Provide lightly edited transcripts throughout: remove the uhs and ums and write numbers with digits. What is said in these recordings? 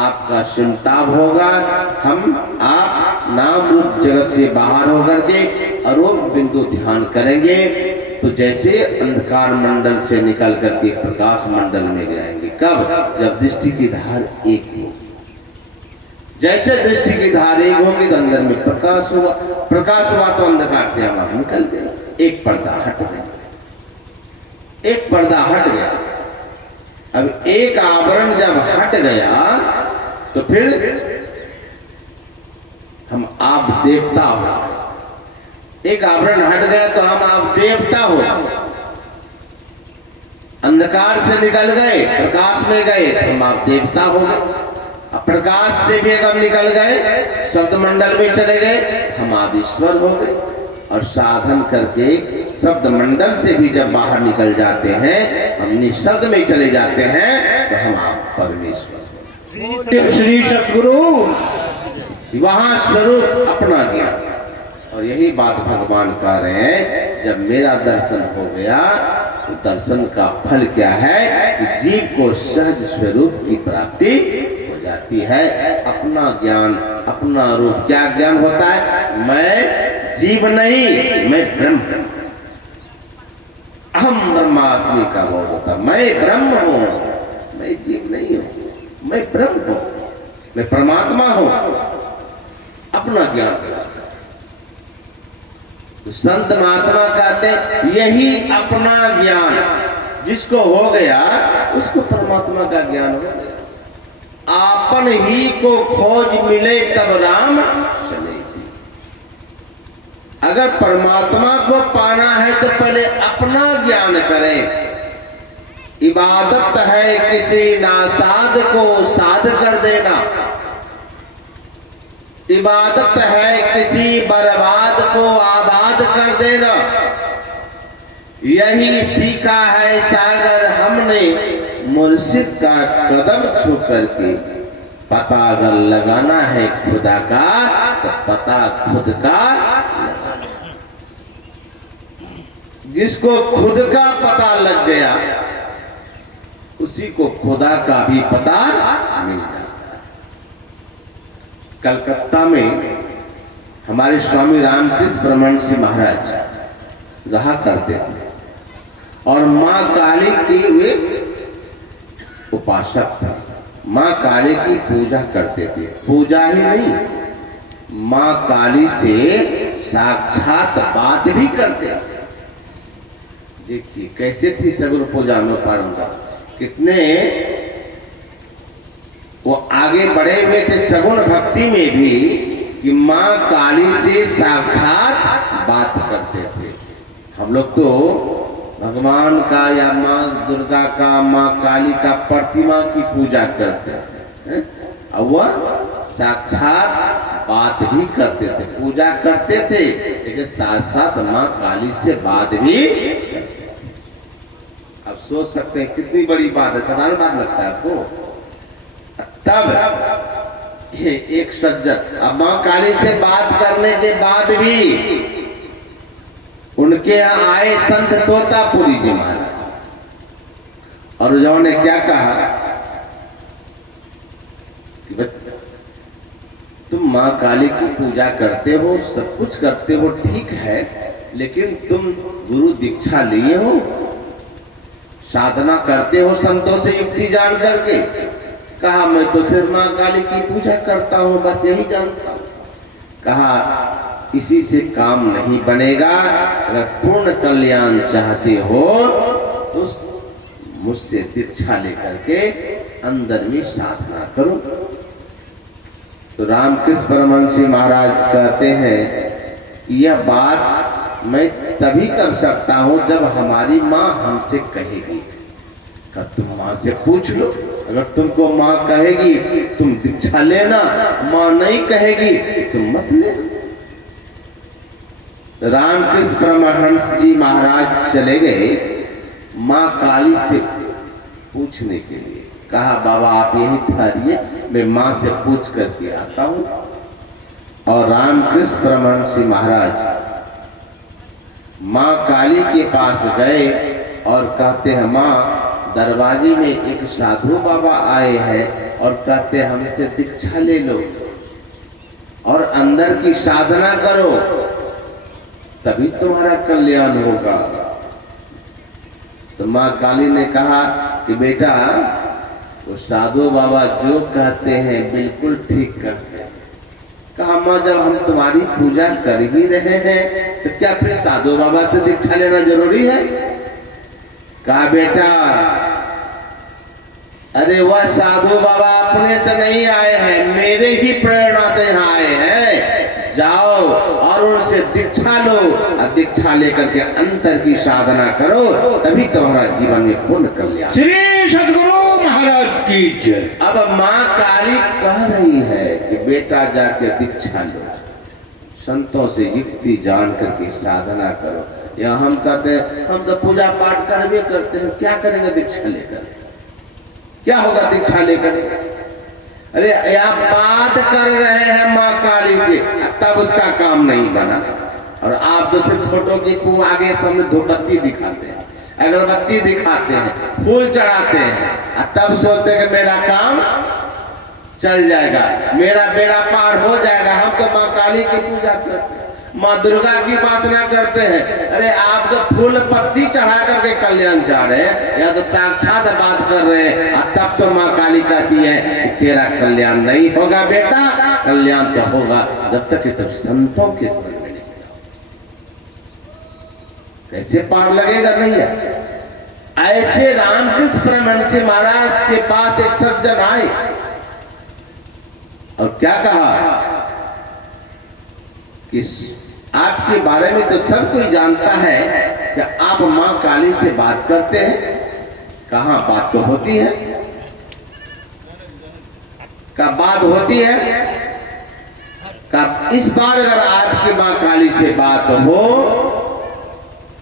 आपका सिमटाव होगा। आप नाम रूप जगत से बाहर होकर के अरूप बिंदु ध्यान करेंगे तो जैसे अंधकार मंडल से निकल करके प्रकाश मंडल में जाएंगे। कब? जब दृष्टि की धार एक हो। जैसे दृष्टि की धार एक होगी तो अंदर में प्रकाश हुआ, प्रकाश हुआ तो अंधकार से हम निकल गए, एक पर्दा हट गया, एक पर्दा हट गया। अब एक आवरण जब हट गया तो फिर हम आप देवता हो। एक आवरण हट गया तो हम आप देवता हो। अंधकार से निकल गए, प्रकाश में गए तो हम आप देवता हो गए। प्रकाश से भी अगर निकल गए, शब्द मंडल में चले गए, हम आप ईश्वर हो गए। और साधन करके शब्द मंडल से भी जब बाहर निकल जाते हैं, हम निशब्द में चले जाते हैं तो हम आप परमेश्वर। श्री सतगुरु वहां स्वरूप अपना ज्ञान। और यही बात भगवान कह रहे हैं, जब मेरा दर्शन हो गया तो दर्शन का फल क्या है कि जीव को सहज स्वरूप की प्राप्ति हो जाती है। अपना ज्ञान, अपना रूप। क्या ज्ञान होता है? मैं जीव नहीं, मैं ब्रह्म। अहम ब्रह्मास्मि का बोध होता। मैं ब्रह्म हूं, मैं जीव नहीं हूं, मैं ब्रह्म हूं, मैं परमात्मा हूं। अपना ज्ञान तो संत महात्मा कहते यही अपना ज्ञान जिसको हो गया उसको परमात्मा का ज्ञान हो गया। आपन ही को खोज मिले तब राम चले जी। अगर परमात्मा को पाना है तो पहले अपना ज्ञान करें। इबादत है किसी नासाद को साध कर देना, इबादत है किसी बर्बाद को आबाद कर देना। यही सीखा है सागर हमने मुर्शिद का कदम छू करके। पता अगर लगाना है खुदा का तो पता खुद का लगाना। जिसको खुद का पता लग गया उसी को खुदा का भी पता मिल जाता। कलकत्ता में हमारे स्वामी रामकृष्ण परमहंस महाराज रहा करते थे और माँ काली के वे उपासक थे। माँ काली की पूजा करते थे। पूजा ही नहीं, माँ काली से साक्षात बात भी करते थे। देखिए कैसे थी सगुन पूजा में पारंगत, कितने वो आगे बढ़े हुए थे सगुण भक्ति में भी कि माँ काली से साक्षात बात करते थे। हम लोग तो भगवान का या माँ दुर्गा का, माँ काली का प्रतिमा की पूजा करते हैं और वह साक्षात बात भी करते थे। पूजा करते थे लेकिन साथ साथ माँ काली से बात भी करते थे। अब सोच सकते हैं कितनी बड़ी बात है, साधारण बात लगता है आपको। तब ये एक सज्जन अब माँ काली से बात करने के बाद भी उनके यहाँ आए संत तोतापुरी जी महाराज, और उन्होंने क्या कहा कि बच्चा तुम माँ काली की पूजा करते हो, सब कुछ करते हो, ठीक है, लेकिन तुम गुरु दीक्षा लिए हो, साधना करते हो संतों से युक्ति जान करके। कहा मैं तो सिर्फ माँ काली की पूजा करता हूँ, बस यही जानता हूँ। कहा इसी से काम नहीं बनेगा, अगर पूर्ण कल्याण चाहते हो तो मुझसे दीक्षा लेकर के अंदर में साधना करो। तो रामकृष्ण परमहंस महाराज कहते हैं यह बात मैं तभी कर सकता हूँ जब हमारी माँ हमसे कहेगी। तुम माँ से पूछ लो, अगर तुमको माँ कहेगी तुम दीक्षा लेना, माँ नहीं कहेगी तुम मत लेना। रामकृष्ण परमहंस जी महाराज चले गए माँ काली से पूछने के लिए। कहा बाबा आप यही ठहरिए, मैं माँ से पूछ करके आता हूँ। और रामकृष्ण परमहंस जी महाराज माँ काली के पास गए और कहते हैं माँ दरवाजे में एक साधु बाबा आए हैं, और कहते हमसे दीक्षा ले लो और अंदर की साधना करो, तभी तुम्हारा कल्याण होगा। तो माँ काली ने कहा कि बेटा, वो साधु बाबा जो कहते हैं बिल्कुल ठीक कहते हैं। कहा माँ, जब हम तुम्हारी पूजा कर ही रहे हैं तो क्या फिर साधु बाबा से दीक्षा लेना जरूरी है? कहा बेटा, अरे वह साधु बाबा अपने से नहीं आए हैं, मेरे ही प्रेरणा से यहाँ आए हैं। जाओ और उनसे दीक्षा लो और दीक्षा लेकर के अंतर की साधना करो, तभी तुम्हारा जीवन में पूर्ण कल्याण। श्री सद्गुरु महाराज की जय। अब माँ काली कह रही है कि बेटा जाके दीक्षा लो, संतों से युक्ति जान करके साधना करो। या हम कहते हैं हम तो पूजा पाठ करवे करते हैं, क्या करेंगे दीक्षा लेकर? क्या होगा दीक्षा लेकर? अरे आप बात कर रहे हैं माँ काली से, तब उसका काम नहीं बना, और आप तो सिर्फ फोटो की आगे सामने धूपबत्ती दिखाते हैं, अगरबत्ती दिखाते हैं, फूल चढ़ाते हैं, तब सोचते हैं कि मेरा काम चल जाएगा, मेरा बेड़ा पार हो जाएगा। हम तो माँ काली की पूजा करते हैं, माँ दुर्गा की उपासना करते हैं। अरे आप तो फूल पत्ती चढ़ा करके कल्याण चाह रहे हैं, या तो साक्षात बात कर रहे हैं, तब तो माँ काली कहती है कि तेरा कल्याण नहीं होगा बेटा। कल्याण तो होगा जब तक कि तुम संतों के संग में नहीं जाओ। कैसे पार लगेगा? नहीं है। ऐसे रामकृष्ण परमहंस महाराज के पास एक सज्जन आए और क्या कहा कि आपके बारे में तो सब कोई जानता है कि आप माँ काली से बात करते हैं। कहाँ बात तो होती है, का बात होती है का इस बार अगर आपकी माँ काली से बात हो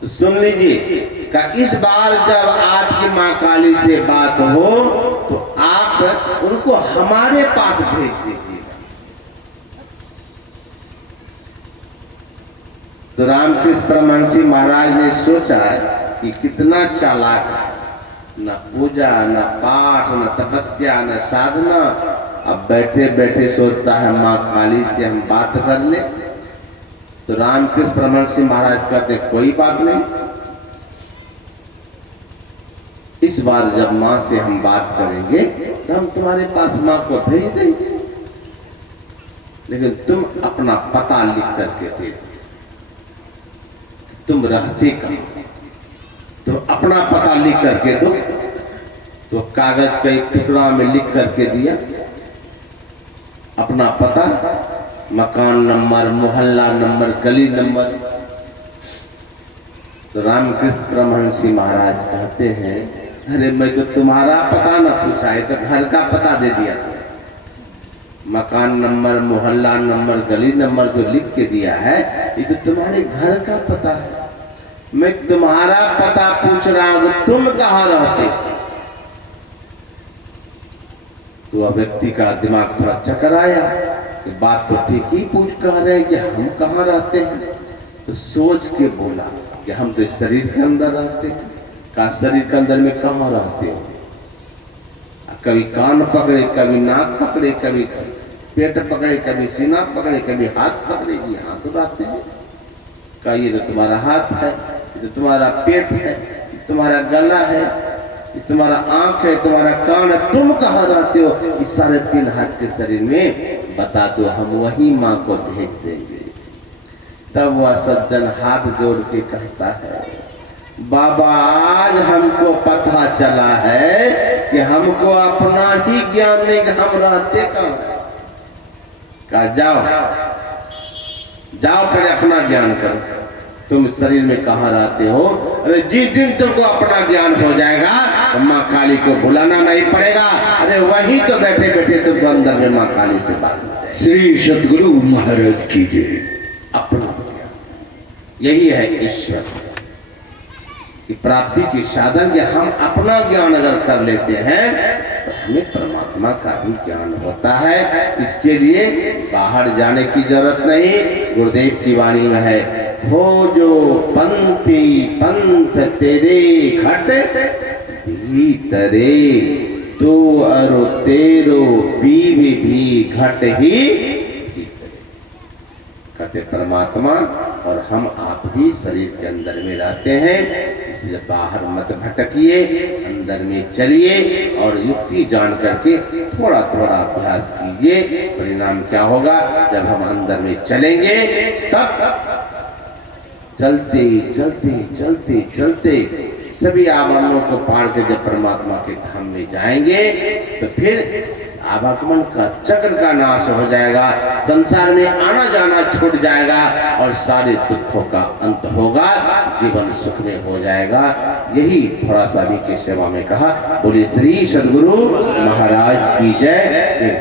तो सुन लीजिए, का इस बार जब आपकी माँ काली से बात हो तो आप उनको हमारे पास भेज दीजिए। तो रामकृष्ण परमहंस महाराज ने सोचा कि कितना चालाक है, न पूजा न पाठ न तपस्या न साधना, अब बैठे बैठे सोचता है माँ काली से हम बात कर ले। तो रामकृष्ण परमहंस महाराज कहते कोई बात नहीं, इस बार जब माँ से हम बात करेंगे तो हम तुम्हारे पास माँ को भेज देंगे, लेकिन तुम अपना पता लिख करके दे दो, तुम रहते कहाँ, तो अपना पता लिख करके दो। तो कागज का एक टुकड़ा में लिख करके दिया अपना पता, मकान नंबर, मोहल्ला नंबर, गली नंबर। तो रामकृष्ण परमहंस महाराज कहते हैं अरे मैं तो तुम्हारा पता ना पूछा है, तो घर का पता दे दिया था। मकान नंबर, मोहल्ला नंबर, गली नंबर जो लिख के दिया है ये तो तुम्हारे घर का पता है। मैं तुम्हारा पता पूछ रहा हूं, तुम कहाँ रहते? तो वह व्यक्ति का दिमाग थोड़ा चक्कर आया कि बात तो ठीक ही पूछ कह रहे हैं कि हम कहाँ रहते हैं। तो सोच के बोला कि हम तो शरीर के अंदर रहते हैं। का शरीर के अंदर में कहाँ रहते हो? कभी कान पकड़े, कभी नाक पकड़े, कभी पेट पकड़े, कभी सीना पकड़े, कभी हाथ पकड़े, यहाँ तो रहते हैं। का ये तो तुम्हारा हाथ है, ये तो तुम्हारा पेट है, ये तुम्हारा गला है, ये तुम्हारा आंख है, तुम्हारा कान है, तुम कहाँ रहते हो? इस 3.5 हाथ के शरीर में बता दो, हम वही माँ को भेज देंगे। तब वह सज्जन हाथ जोड़ के कहता है बाबा आज हमको पता चला है कि हमको अपना ही ज्ञान नहीं कि हम रहते कहाँ। कहा जाओ जाओ पहले अपना ज्ञान करो, तुम शरीर में कहाँ रहते हो। अरे जिस दिन तुमको अपना ज्ञान हो जाएगा तो माँ काली को बुलाना नहीं पड़ेगा। अरे वहीं तो बैठे बैठे तुमको अंदर में माँ काली से बात हो जाएगी। श्री सद्गुरु महाराज की जय। अपना ज्ञान, यही है ईश्वर की प्राप्ति की साधन कि हम अपना ज्ञान अगर कर लेते हैं तो हमें परमात्मा का भी ज्ञान होता है। इसके लिए बाहर जाने की जरूरत नहीं। गुरुदेव की वाणी में है खोजो पंथी पंथ तेरे घट भीतरे। तो अरो तेरो पीव भी घट ही भीतरे। कहते परमात्मा और हम आप भी शरीर के अंदर में रहते हैं, इसलिए बाहर मत भटकिए, अंदर में चलिए और युक्ति जान करके थोड़ा थोड़ा अभ्यास कीजिए। परिणाम क्या होगा, जब हम अंदर में चलेंगे तब चलते चलते चलते चलते सभी आवरणों को पार के जब परमात्मा के धाम में जाएंगे तो फिर आवागमन का चक्र का नाश हो जाएगा, संसार में आना जाना छूट जाएगा और सारे दुखों का अंत होगा, जीवन सुख में हो जाएगा। यही थोड़ा सा अभी की सेवा में कहा। बोले श्री सद्गुरु महाराज की जय।